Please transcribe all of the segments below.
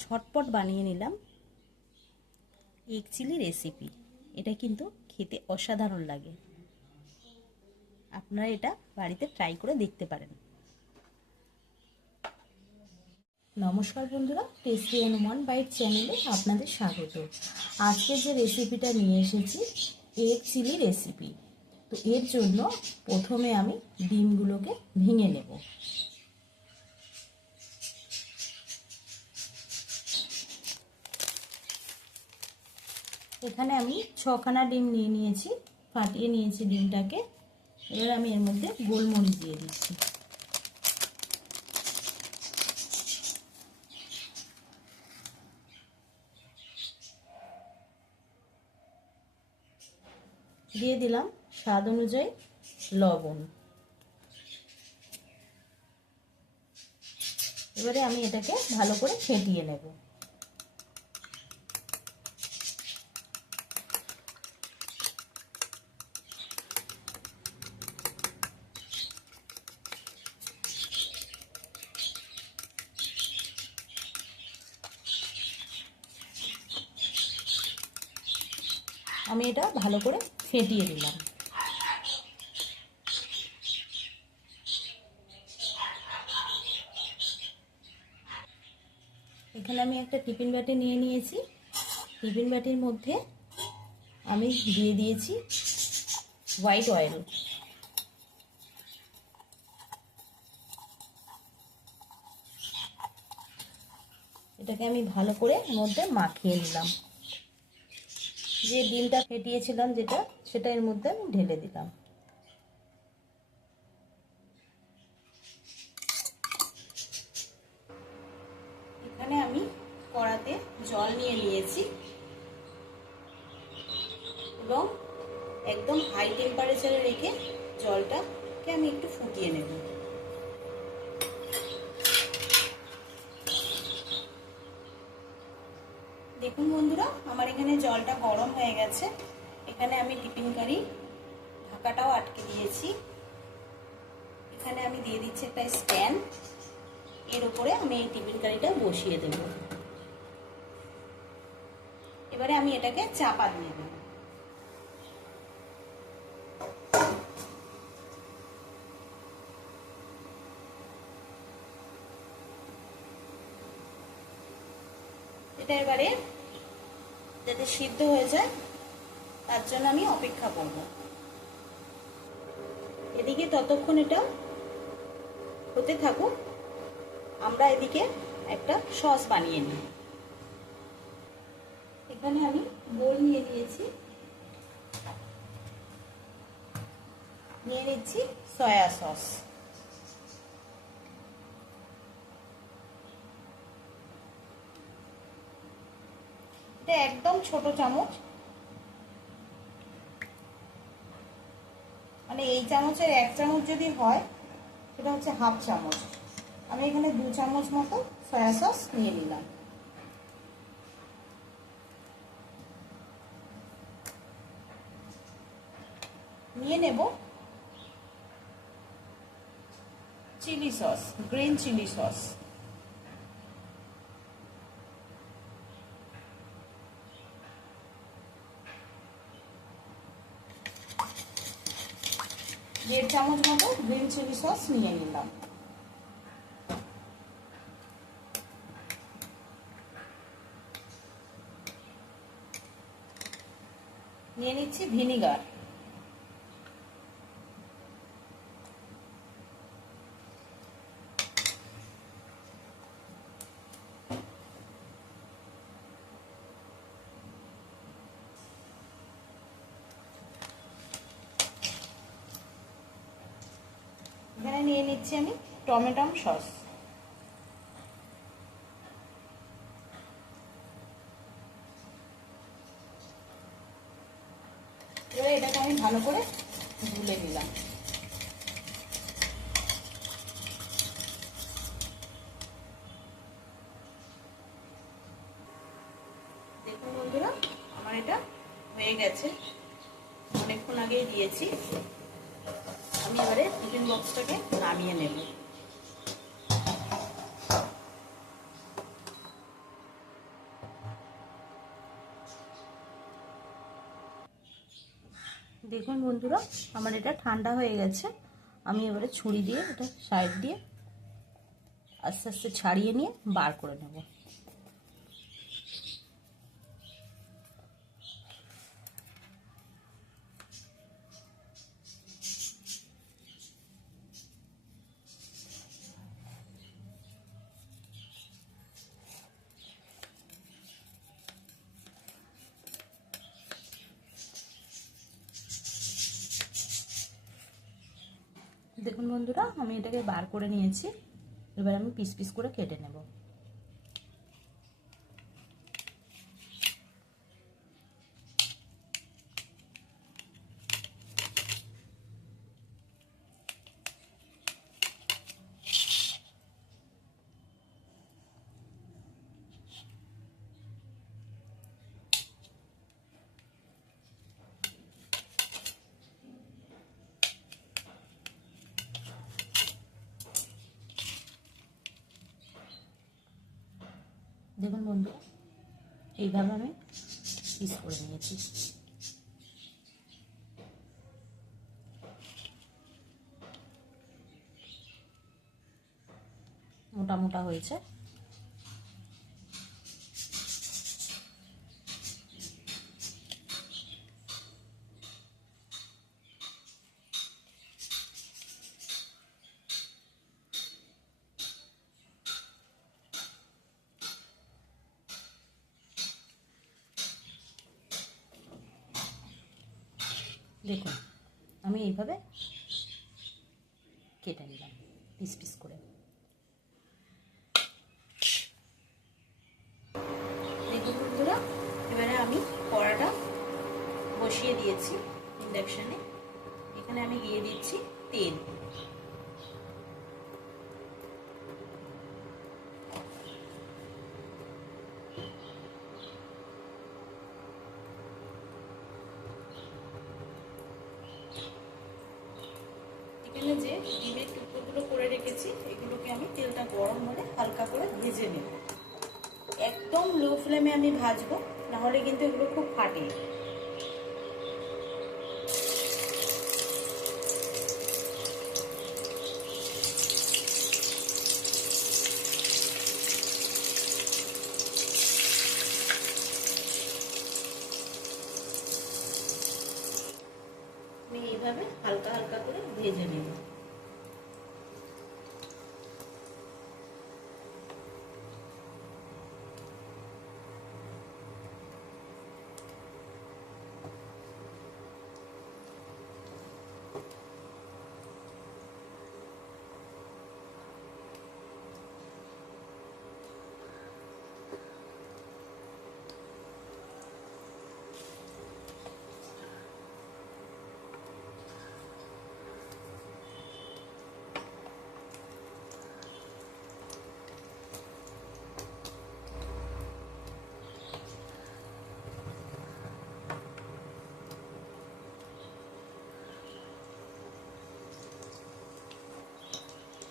ঝটপট বানিয়ে নিলাম এগ চিলি রেসিপি। এটা কিন্তু খেতে অসাধারণ লাগে। আপনারা এটা বাড়িতে ট্রাই করে দেখতে পারেন। নমস্কার বন্ধুরা, টেস্টি অ্যান্ড ওয়ান বাইট চ্যানেলে আপনাদের স্বাগত। আজকে যে রেসিপিটা নিয়ে এসেছি এগ চিলি রেসিপি। তো এর জন্য প্রথমে আমি ডিমগুলোকে ভেঙে নেব। এখানে আমি 6খানা ডিম নিয়ে নিয়েছি, ফাটিয়ে নিয়েছি ডিমটাকে। এবার আমি এর মধ্যে গোলমরিচ দিয়ে দিচ্ছি। দিয়ে দিলাম স্বাদ অনুযায়ী লবণ। এবারে আমি এটাকে ভালো করে ফেটিয়ে নেব। আমি এটা ভালো করে ফেটিয়ে দিলাম। এখানে আমি একটা টিফিন বাটি নিয়ে নিয়েছি। টিফিন বাটির মধ্যে আমি দিয়ে দিয়েছি হোয়াইট অয়েল। এটাকে আমি ভালো করে এর মধ্যে মাখিয়ে নিলাম। যে ডিমটা ফেটিয়েছিলাম সেটা এর মধ্যে আমি ঢেলে দিলাম। এখানে আমি কড়াতে জল নিয়ে নিয়েছি এবং একদম হাই টেম্পারেচারে রেখে জলটাকে আমি একটু ফুটিয়ে নেব। দেখুন বন্ধুরা, আমার এখানে জলটা গরম হয়ে গেছে। এখানে আমি টিফিন কারি ঢাকাটাও আটকে দিয়েছি। এখানে আমি দিয়ে দিচ্ছি একটা স্ট্যান্ড। এর উপরে আমি এই টিফিন কারিটা বসিয়ে দেব। এবারে আমি এটাকে চাপা দিয়ে দেব। এটা এবারে যাতে সিদ্ধ হয়ে যায় তার জন্য আমি অপেক্ষা করব। এদিকে ততক্ষণ এটা হতে থাকুক, আমরা এদিকে একটা সস বানিয়ে নিই। এখানে আমি বোল নিয়ে নিয়েছি, নিয়ে নিচ্ছি সয়া সস। এটা একদম ছোট চামচ, মানে এই চামচের 1 চামচ যদি হয় সেটা হচ্ছে হাফ চামচ। আমি এখানে 2 চামচ মতো সয়া সস নিয়ে নিলাম। নিয়ে নেব chilli sauce, green chilli sauce. দেড় চামচ মতো গ্রিন চিলি সস নিয়ে নিলাম। নিয়ে নিচ্ছি ভিনিগার। এখানে নিয়ে নিচ্ছি আমি টমেটো সস। এবারে এটাকে আমি ভালো করে গুলে নিলাম। দেখুন বন্ধুরা, আমার এটা হয়ে গেছে, অনেকক্ষণ আগেই দিয়েছি। আমি এবারে টিফিন বক্সটাকে নামিয়ে নেব। দেখুন বন্ধুরা, আমার এটা ঠান্ডা হয়ে গেছে। আমি এবারে ছুরি দিয়ে এটা সাইড দিয়ে আস্তে আস্তে ছাড়িয়ে নিয়ে বার করে নেব। দেখুন বন্ধুরা, আমি এটাকে বার করে নিয়েছি। এবার আমি পিস পিস করে কেটে নেব। দেখুন বন্ধু, এইভাবে আমি পিস করে নিয়েছি। মোটা মোটা হয়েছে। দেখুন, আমি এইভাবে কেটে নিলাম পিস পিস করে। দেখুন বন্ধুরা, এবারে আমি কড়াটা বসিয়ে দিয়েছি ইন্ডাকশনে। এখানে আমি দিয়ে দিচ্ছি তেল। এখানে যে ডিমের টুকরোগুলো করে রেখেছি, এগুলোকে আমি তেলটা গরম হলে হালকা করে ভেজে নেব। একদম লো ফ্লেমে আমি ভাজবো, নাহলে কিন্তু এগুলো খুব ফাটে। আমি এইভাবে হালকা হালকা করে ভেজে নেব।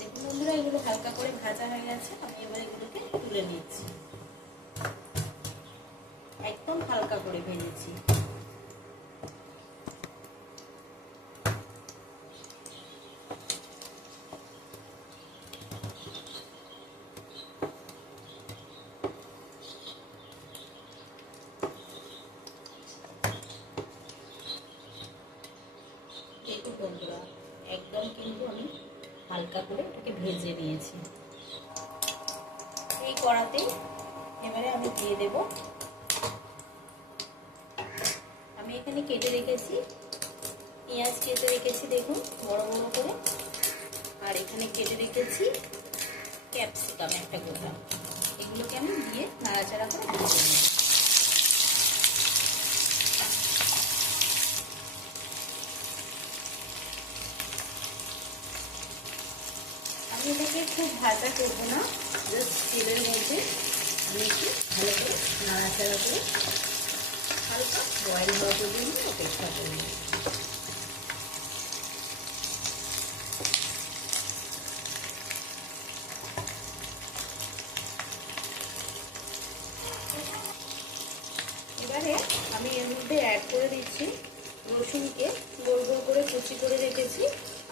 দেখুন বন্ধুরা, এগুলো হালকা করে ভাজা হয়ে গেছে। আমি এবার এগুলোকে তুলে নিচ্ছি। একদম হালকা করে ভেজেছি। দেখুন বন্ধুরা, একদম কিন্তু আমি হালকা করে এটাকে ভেজে নিয়েছি। এই কড়াতে এবারে আমি দিয়ে দেব, আমি এখানে কেটে রেখেছি পেঁয়াজ, কেটে রেখেছি দেখুন বড় বড় করে। আর এখানে কেটে রেখেছি ক্যাপসিকাম একটা গোটা। এগুলোকে আমি দিয়ে নাড়াচাড়া করে ভেজে নেব। আমি এটাকে খুব ভাজা করবো না, জাস্ট তেলের মধ্যে আমি একটু ভালো করে নাড়াচাড়া করে হালকা বয়েল হওয়া পর্যন্ত অপেক্ষা করব। এবারে আমি এর মধ্যে অ্যাড করে দিচ্ছি রসুনকে গোল গোল করে কুচি করে রেখেছি,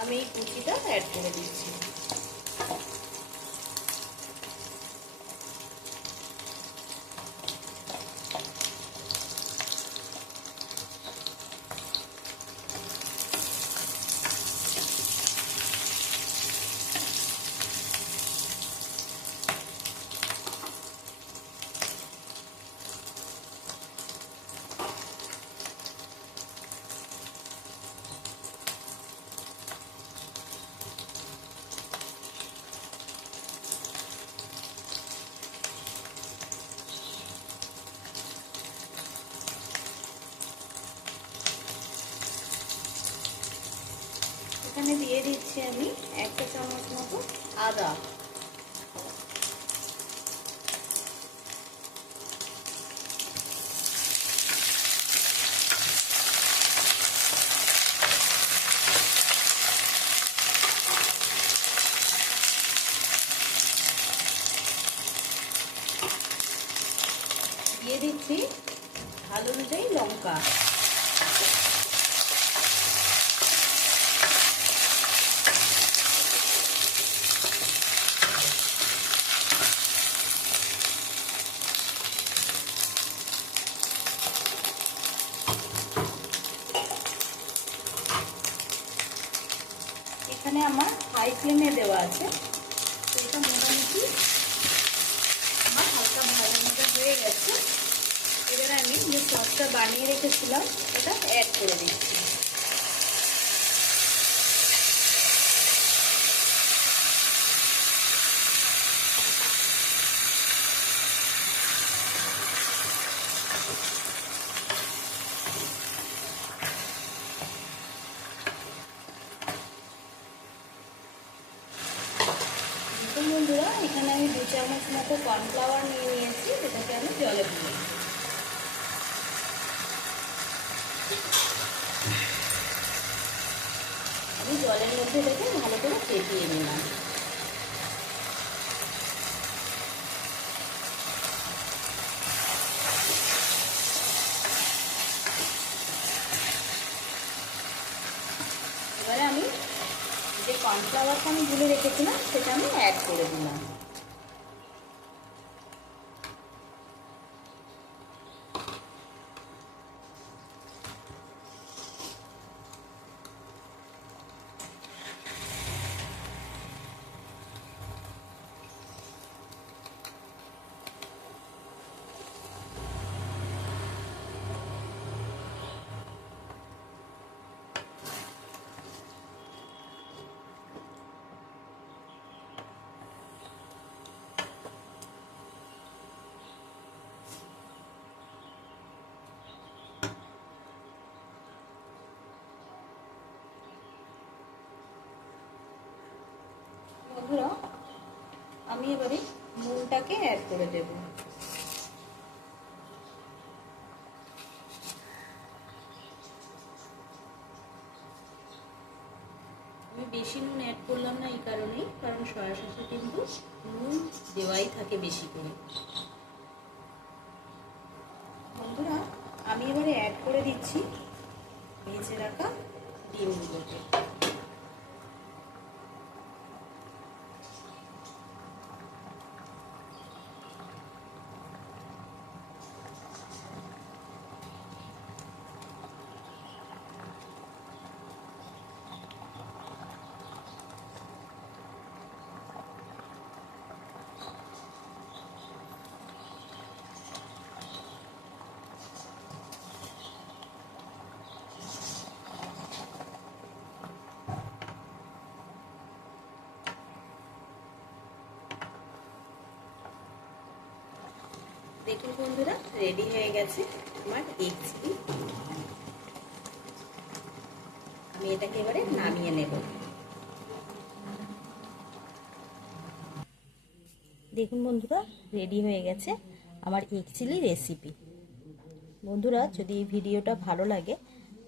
আমি এই কুচিটা অ্যাড করে দিচ্ছি। এখানে দিয়ে দিচ্ছি আমি 1 চা চামচ মতো আদা। দিয়ে দিচ্ছি ঝাল অনুযায়ী লঙ্কা। এখানে আমার হাই ফ্লেমে দেওয়া আছে, তো এটা মোটামুটি আমার হালকা ভাজা হয়ে গেছে। এবার আমি যে সসটা বানিয়ে রেখেছিলাম এটা অ্যাড করে দিচ্ছি। বন্ধুরা, এখানে আমি 2 চামচ মতো কর্নফ্লাওয়ার নিয়ে নিয়েছি, এটাকে আমি জলে দিয়ে আমি জলের মধ্যে এটাকে ভালো করে ফেটিয়ে নিলাম। এবারে আমি যে কর্নফ্লাওয়ারটা আমি গুলে রেখেছিলাম সেটা আমি অ্যাড করে দিলাম। বন্ধুরা, আমি এবারে নুনটাকে অ্যাড করে দেব। আমি বেশি নুন অ্যাড করলাম না এই কারণেই, কারণ সয়া সসে কিন্তু নুন দেওয়াই থাকে বেশি করে। বন্ধুরা, আমি এবারে অ্যাড করে দিচ্ছি ভেজে রাখা ডিমগুলোকে। দেখুন বন্ধুরা, রেডি হয়ে গেছে আমার এগ চিলি। আমি এটাকে এবারে নামিয়ে নেব। দেখুন বন্ধুরা, রেডি হয়ে গেছে আমার এগ চিলি রেসিপি। বন্ধুরা, যদি এই ভিডিওটা ভালো লাগে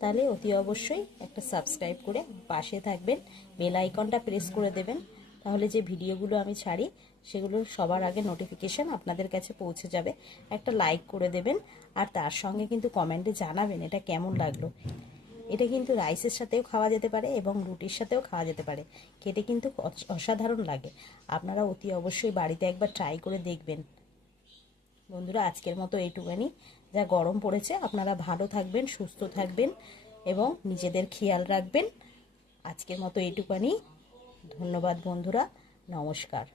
তাহলে অতি অবশ্যই একটা সাবস্ক্রাইব করে পাশে থাকবেন, বেল আইকনটা প্রেস করে দেবেন, তাহলে যে ভিডিওগুলো আমি ছাড়ি সেগুলো সবার আগে নোটিফিকেশান আপনাদের কাছে পৌঁছে যাবে। একটা লাইক করে দেবেন, আর তার সঙ্গে কিন্তু কমেন্টে জানাবেন এটা কেমন লাগলো। এটা কিন্তু রাইসের সাথেও খাওয়া যেতে পারে এবং রুটির সাথেও খাওয়া যেতে পারে। খেতে কিন্তু অসাধারণ লাগে। আপনারা অতি অবশ্যই বাড়িতে একবার ট্রাই করে দেখবেন। বন্ধুরা, আজকের মতো এইটুখানি। যা গরম পড়েছে, আপনারা ভালো থাকবেন, সুস্থ থাকবেন এবং নিজেদের খেয়াল রাখবেন। আজকের মতো এইটুখানি। ধন্যবাদ বন্ধুরা, নমস্কার।